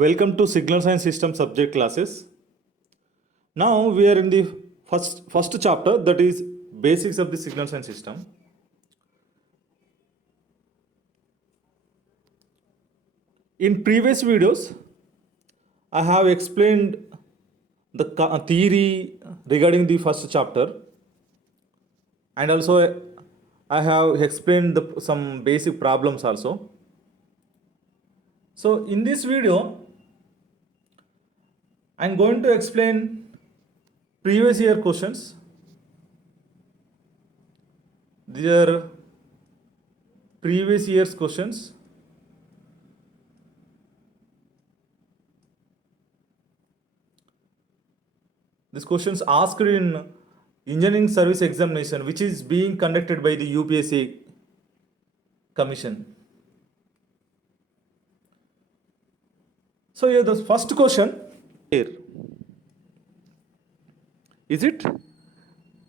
Welcome to Signal Science System subject classes. Now we are in the first chapter, that is basics of the signal science system. In previous videos, I have explained the theory regarding the first chapter, and also I have explained some basic problems also. So in this video, I am going to explain previous year questions. These are previous year's questions. These questions asked in engineering service examination, which is being conducted by the UPSC Commission. So here the first question here. Is it?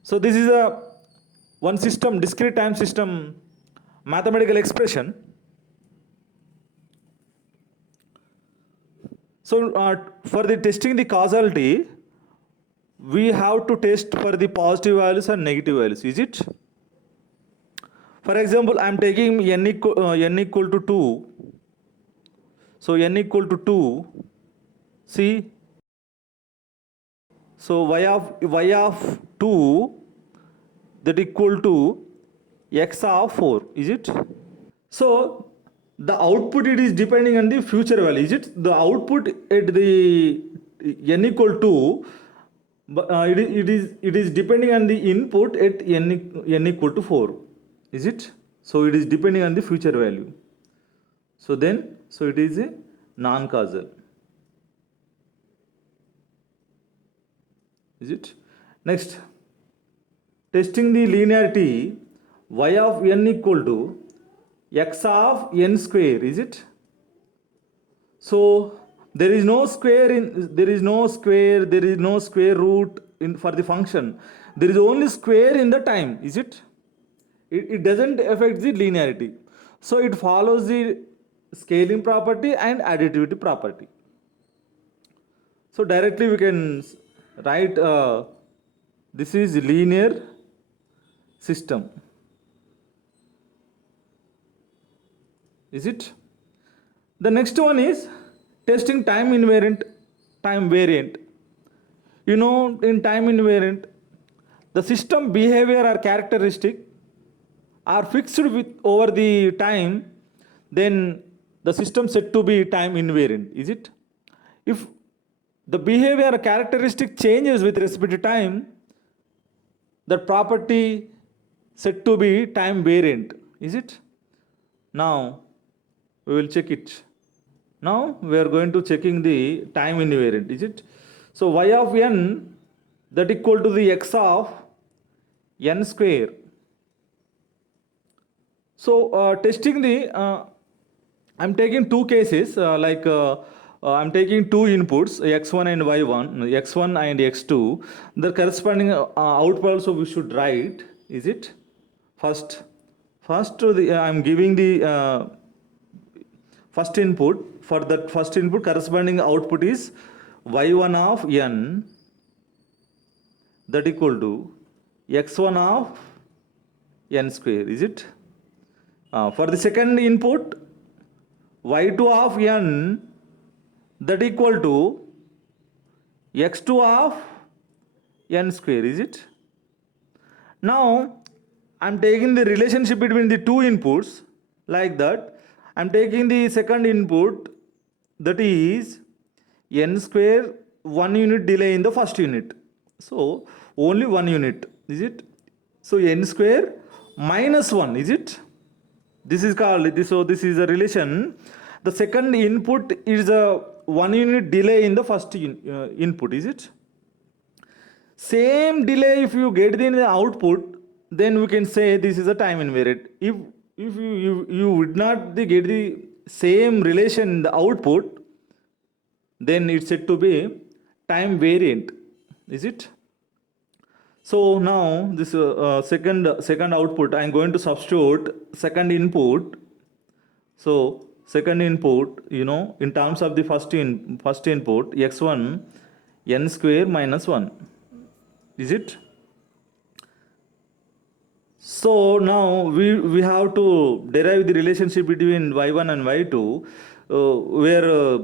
So this is a one system, discrete time system mathematical expression. So for the testing the causality, we have to test for the positive values and negative values. Is it? For example, I am taking n equal to 2. So n equal to 2. See. So y of 2 that equal to x of 4. Is it? So the output, it is depending on the future value. Is it? The output at the n equal to, it is depending on the input at n equal to 4. Is it? So it is depending on the future value. So then, so it is a non-causal. Is it? Next, testing the linearity, y of n equal to x of n square. Is it? So there is no square root for the function. There is only square in the time. Is it? It doesn't affect the linearity. So it follows the scaling property and additivity property. So directly we can write this is linear system. Is it? The next one is testing time invariant, time variant. You know, in time invariant, the system behavior or characteristic are fixed with over the time, then the system said to be time invariant. Is it? If the behavior or characteristic changes with respect to time, that property said to be time variant. Is it? Now we will check it. Now we are going to checking the time invariant. Is it? So y of n that equal to the x of n square. So testing the I am taking two cases I am taking two inputs, x1 and y1, x1 and x2. The corresponding output also we should write. Is it? First I am giving the first input. For that first input, corresponding output is y1 of n that equal to x1 of n square. Is it? For the second input, y2 of n that equal to x2 of n square. Is it? Now I am taking the relationship between the two inputs like that. I am taking the second input, that is n square, 1 unit delay in the first unit. So only 1 unit. Is it? So n square minus 1. Is it? This is called this. So this is a relation. The second input is a 1 unit delay in the first input. Is it? Same delay if you get in the output, then we can say this is a time invariant. If you would not get the same relation in the output, then it's said to be time variant. Is it? So now this second output, I am going to substitute second input. So second input, in terms of the first input, x1 n square minus 1. Is it? So now we have to derive the relationship between y1 and y2, where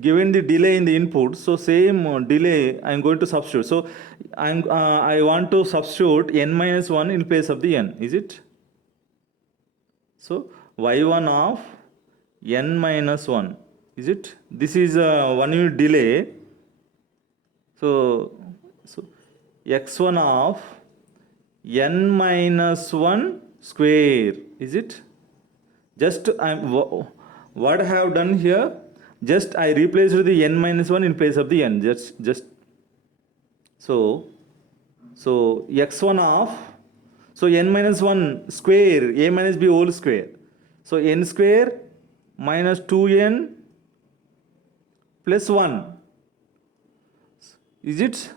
given the delay in the input, so same delay I'm going to substitute. So I want to substitute n minus 1 in place of the n. Is it? So y1 of n minus 1. Is it? This is a 1 unit delay. So x1 of n minus 1 square. Is it? Just what I have done here, just I replaced the n minus 1 in place of the n. Just so x1 of, so n minus 1 square, a minus b whole square. So n square minus 2n plus 1. Is it?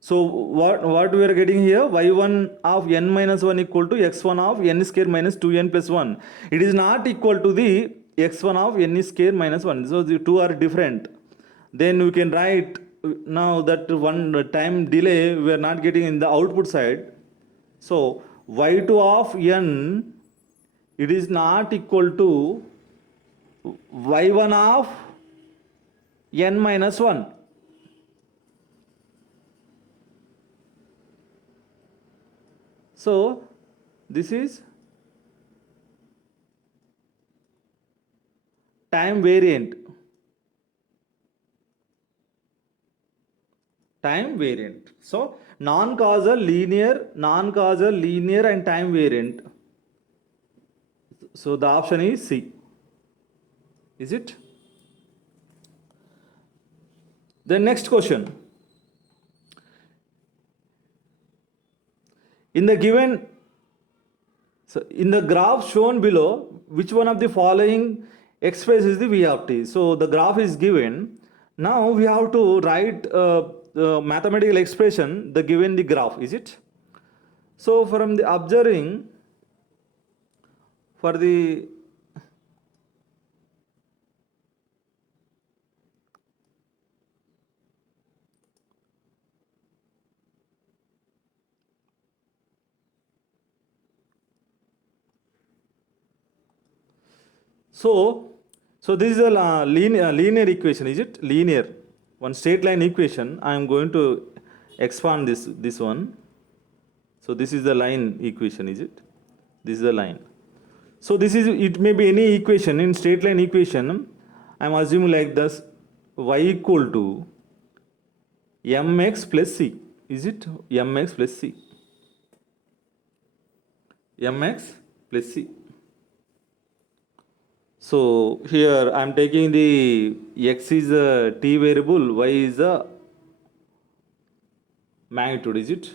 So what we are getting here, y1 of n minus 1 equal to x1 of n square minus 2n plus 1. It is not equal to the x1 of n square minus 1. So the two are different. Then we can write now that one time delay we are not getting in the output side. So y2 of n, it is not equal to y1 of n minus 1. So this is time variant. So non-causal, linear, and time variant. So the option is C. Is it? The next question. In the graph shown below, which one of the following expresses the v of t? So the graph is given. Now we have to write the mathematical expression given the graph. Is it? So from the observing, for the So this is a linear equation. Is it? Linear. One straight line equation. I am going to expand this one. So this is the line equation. Is it? This is the line. So it may be any equation. In straight line equation, I am assuming like this: y equal to mx plus c. Is it? Mx plus c. Mx plus c. So here I am taking the x is a t variable, y is a magnitude. Is it?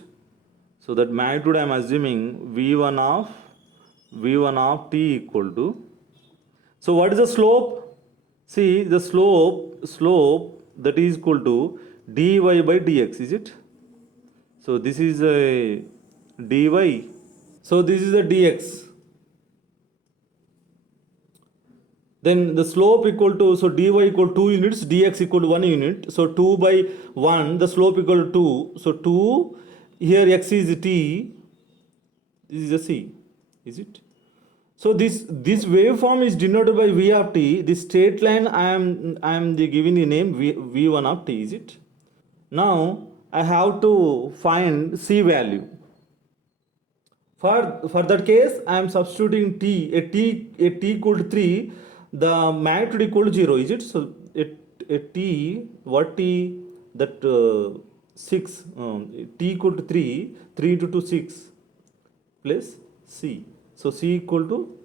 So that magnitude I am assuming v1 of t equal to. So what is the slope? See, the slope that is equal to dy by dx. Is it? So this is a dy. So this is a dx. Then the slope equal to, so dy equal to 2 units, dx equal to 1 unit. So 2 by 1, the slope equal to 2. So 2, here x is t, this is a c. Is it? So this waveform is denoted by v of t. This straight line I am giving the name v1 of t. Is it? Now I have to find c value. For that case, I am substituting t, a t equal to 3. The magnitude equal to 0, is it? So a t, what t, that 6, t equal to 3 into 2, 6 plus c. So c equal to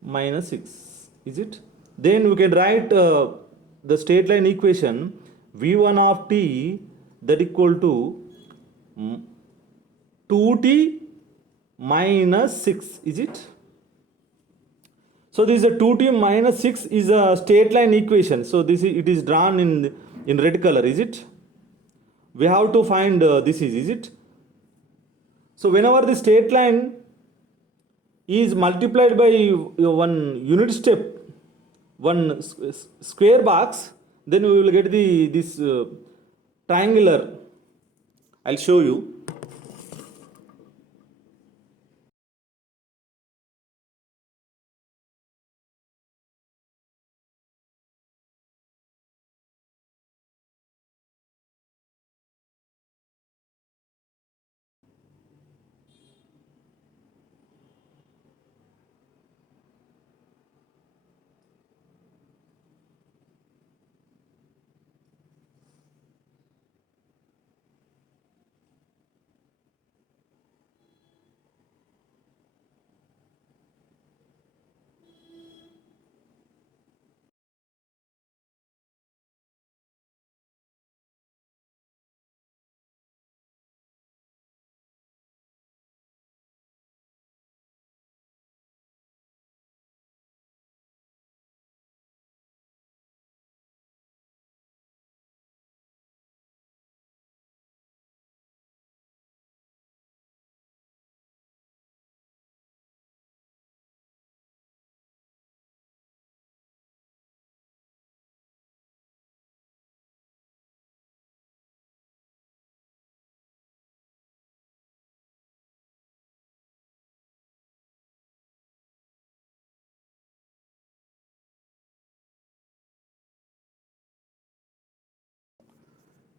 minus 6, is it? Then we can write the straight line equation v1 of t that equal to 2t minus 6, is it? So this is a 2t minus 6 is a straight line equation. So it is drawn in red color. Is it? We have to find this is it? So whenever the straight line is multiplied by one unit step, one square box, then we will get the this triangular. I'll show you.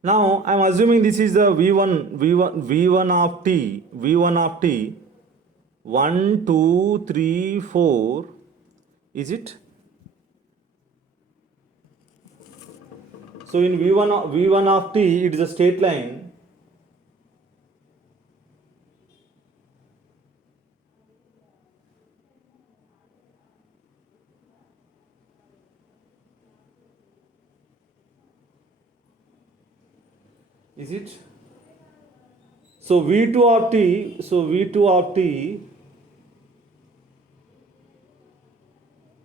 Now I'm assuming this is the V1 of t, 1, 2, 3, 4. Is it? So in V1 of t, it is a straight line. Is it? So V2 of t,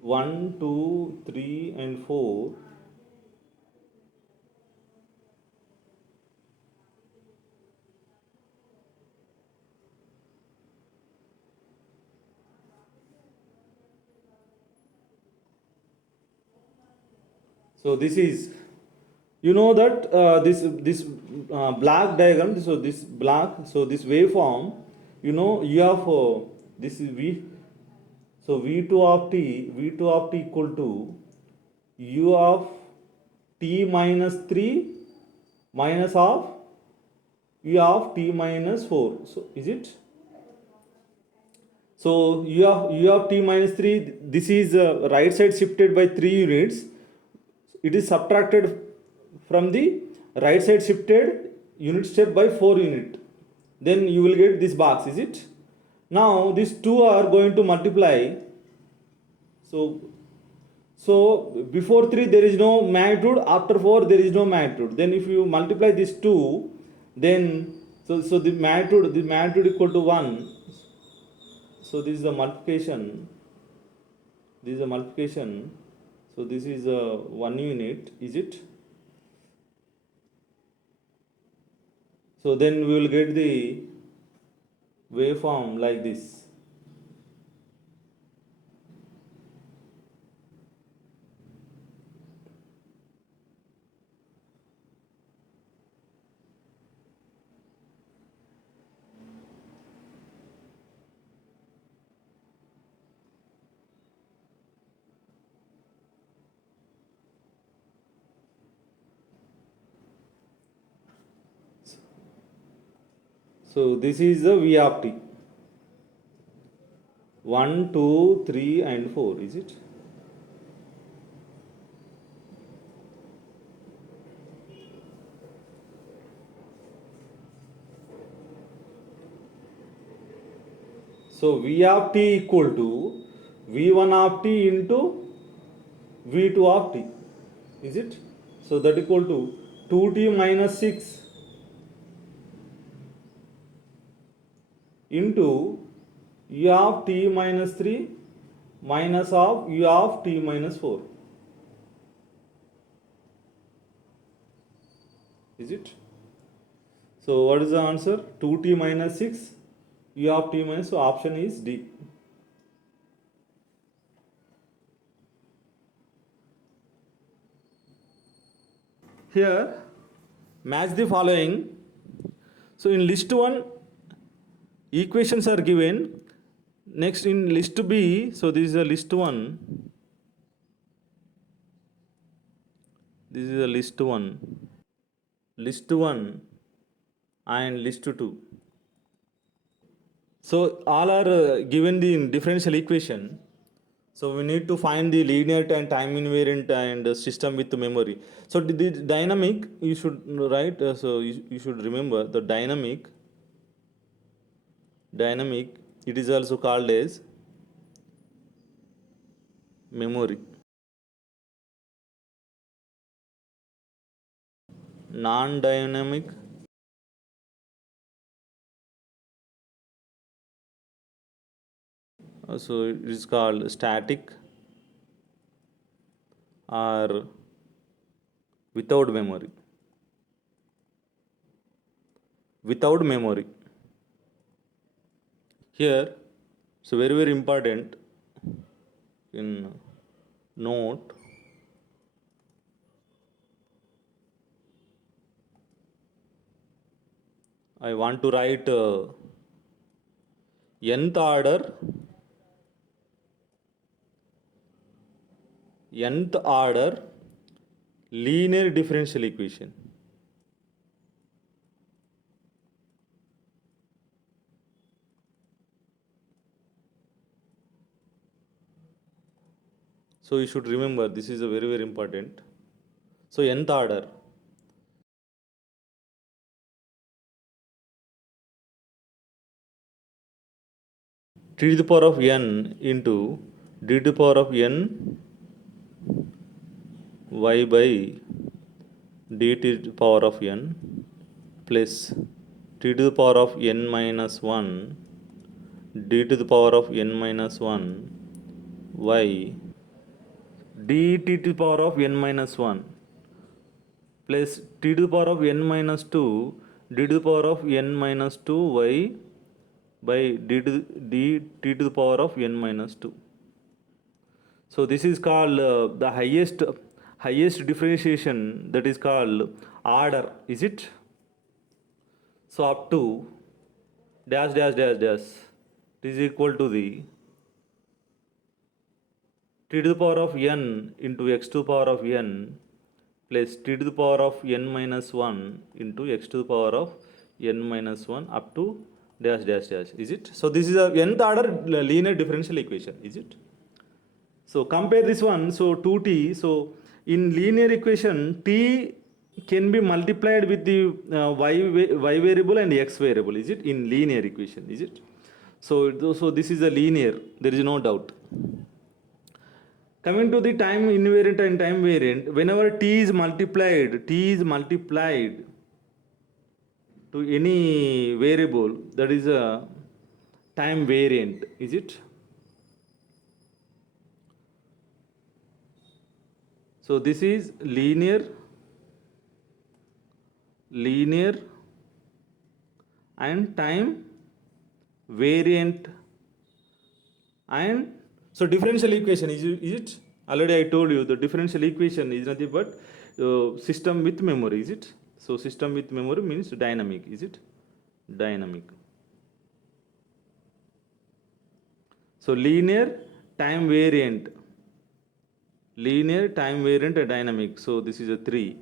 1, 2, 3, and 4. So this is, you know that this black diagram. So this waveform, you know, you have this is V. So V2 of t equal to u of t minus 3 minus of u of t minus 4. So is it? So u of t minus 3, this is right side shifted by 3 units. It is subtracted from the right side shifted unit step by 4 unit. Then you will get this box, is it? Now these two are going to multiply. So before 3 there is no magnitude, after 4 there is no magnitude. Then if you multiply these two, then so the magnitude equal to 1. So this is the multiplication. So this is 1 unit, is it? So then we will get the waveform like this. So this is the V of t. 1, 2, 3, and 4, is it? So V of t equal to V1 of t into V2 of t, is it? So that equal to 2t minus 6 into u of t minus 3 minus of u of t minus 4. Is it? So what is the answer? 2t minus 6 u of t minus, so option is D. Here, match the following. So in list 1, equations are given. Next in list B, so this is a list 1. This is a list 1. List 1 and list 2. So all are given the differential equation. So we need to find the linear and time invariant and system with memory. So the dynamic you should write. So you should remember the dynamic. Dynamic. It is also called as memory. Non-dynamic. So it is called static or without memory. Without memory. Here, so very important in note. I want to write nth order linear differential equation. So you should remember this is a very important. So nth order. T to the power of n into d to the power of n y by d to the power of n plus t to the power of n minus 1 d to the power of n minus 1 y dt to the power of n minus 1 plus t to the power of n minus 2 d to the power of n minus 2 y by t to the power of n minus 2. So this is called the highest differentiation, that is called order, is it? So up to dash dash dash dash is equal to the t to the power of n into x to the power of n plus t to the power of n minus 1 into x to the power of n minus 1 up to dash dash dash, is it? So this is a nth order linear differential equation, is it? So compare this one. So 2t. So in linear equation, t can be multiplied with the y variable and x variable, is it? In linear equation, is it? So this is a linear. There is no doubt. Coming to the time invariant and time variant, whenever t is multiplied to any variable, that is a time variant, is it? So this is linear and time variant. And so differential equation is it? Already I told you the differential equation is nothing but system with memory, is it? So system with memory means dynamic, is it? Dynamic. So linear, time variant, and dynamic. So this is a 3.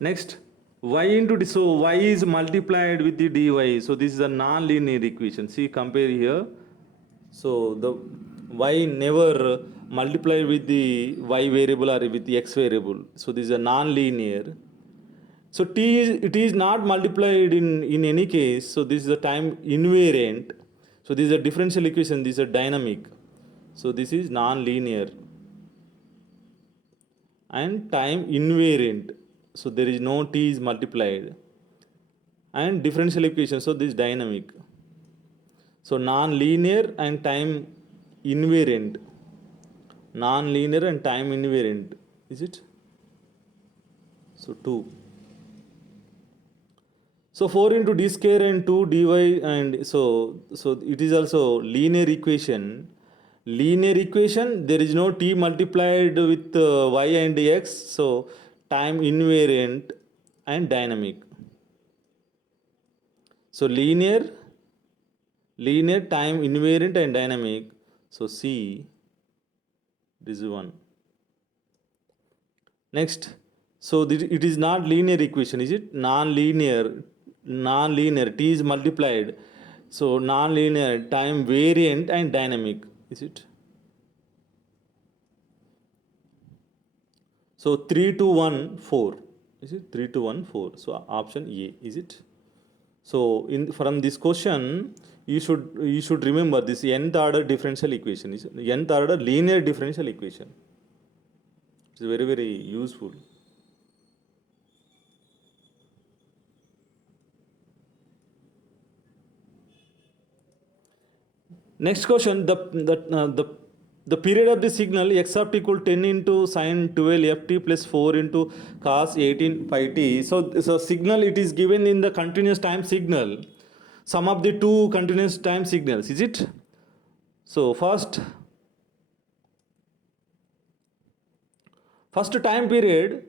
Next, y into d. So y is multiplied with the dy. So this is a non-linear equation. See, compare here. So the y never multiplied with the y variable or with the x variable. So this is a non-linear. So it is not multiplied in any case. So this is a time invariant. So this is a differential equation. This is a dynamic. So this is non-linear and time invariant. So there is no t is multiplied and differential equation. So this is dynamic. So non-linear and time invariant. Non-linear and time invariant, is it? So 2. So 4 into d square and 2 dy, and so it is also linear equation. linear equation, there is no t multiplied with y and x, so time invariant and dynamic. So linear, time invariant and dynamic. So C, this is one. Next, so it is not linear equation, is it? Non-linear, t is multiplied. So non-linear, time variant and dynamic, is it? So 3 to 1, 4. Is it 3 to 1, 4? So option A, is it? So from this question, you should remember this nth order differential equation is nth order linear differential equation. It's very, very useful. Next question, the period of the signal x of t equal 10 into sine 12 ft plus 4 into cos 18 pi t. So signal, it is given in the continuous time signal, sum of the two continuous time signals, is it? So first time period,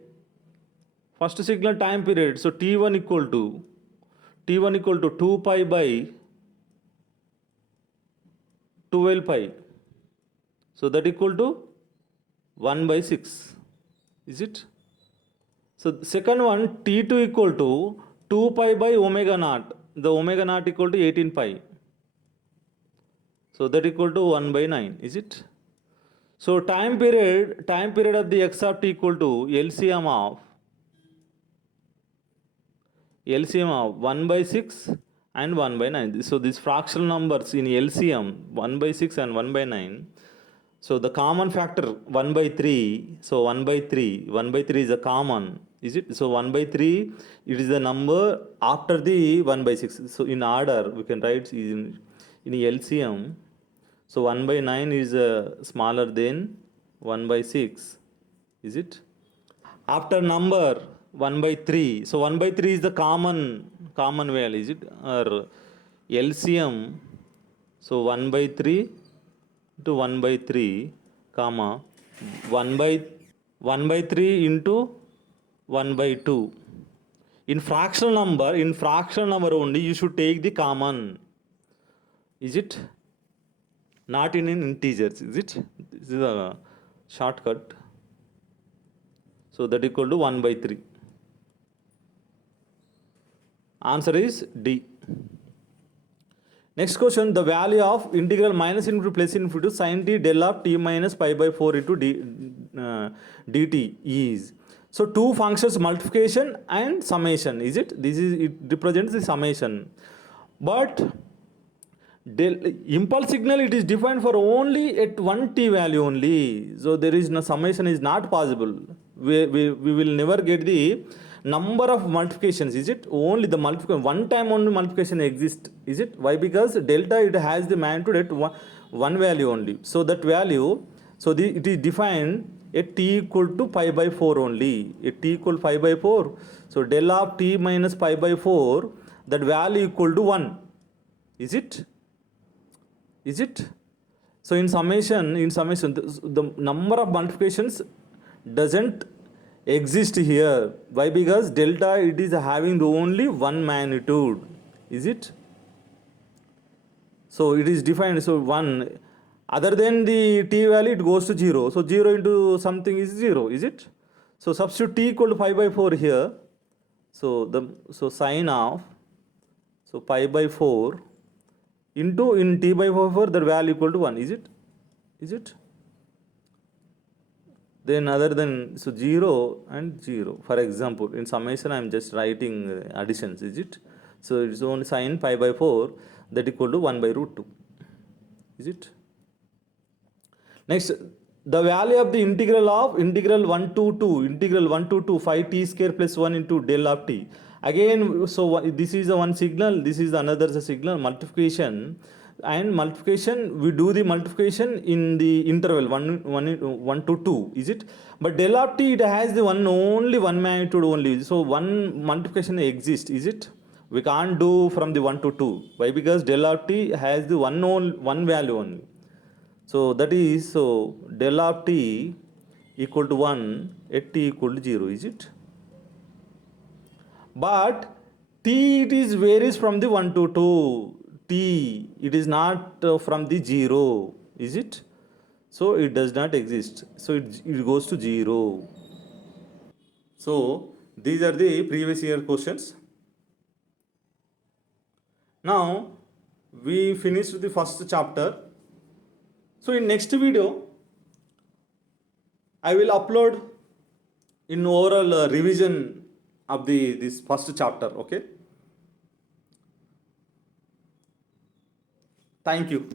first signal time period, so t1 equal to 2 pi by 12 pi. So that equal to 1 by 6, is it? So second one, t2 equal to 2 pi by omega naught. The omega naught equal to 18 pi. So that equal to 1 by 9, is it? So time period of the x of t equal to LCM of 1 by 6 and 1 by 9. So these fractional numbers in LCM 1 by 6 and 1 by 9. So the common factor 1 by 3. So 1 by 3 is a common, is it? So 1 by 3, it is the number after the 1 by 6. So in order we can write in LCM. So 1 by 9 is smaller than 1 by 6, is it? After number 1 by 3, so 1 by 3 is the common value, is it? Or LCM, so 1 by 3 to 1 by 3, comma 1 by 3 into 1 by 2. In fractional number only you should take the common, is it? Not in integers, is it? This is a shortcut. So that equal to 1 by 3. Answer is D. Next question, the value of integral minus infinity plus infinity sin t del of t minus pi by 4 into dt is. So two functions, multiplication and summation, is it? It represents the summation. But impulse signal, it is defined for only at one t value only. So there is no summation, is not possible. We will never get the number of multiplications, is it? Only the multiplication, one time only multiplication exists, is it? Why? Because delta, it has the magnitude at one value only. So that value, so it is defined at t equal to pi by 4 only. At t equal pi by 4. So del of t minus pi by 4, that value equal to 1. Is it? Is it? So in summation, the number of multiplications doesn't exist here. Why? Because delta, it is having only one magnitude, is it? So it is defined, so 1, other than the t value, it goes to 0. So 0 into something is 0, is it? So substitute t equal to pi by 4 here. So sine of, so pi by 4 into in t by 4, the value equal to 1, is it? Is it? Then other than, so 0 and 0. For example, in summation I am just writing additions, is it? So it's only sine pi by 4, that equal to 1 by root 2, is it? Next, the value of the integral 1 to 2 phi t square plus 1 into del of t. Again, so this is the one signal, this is another signal, multiplication. And multiplication, we do the multiplication in the interval 1 to 2, is it? But del of t, it has the only one magnitude only. So one multiplication exists, is it? We can't do from the 1 to 2. Why? Because del of t has the one value only. So that is, so del of t equal to 1 at t equal to 0, is it? But t it is varies from the 1 to 2. T it is not from the 0, is it? So it does not exist. So it goes to 0. So these are the previous year questions. Now we finished the first chapter. So in next video I will upload in overall revision of this first chapter. Okay. Thank you.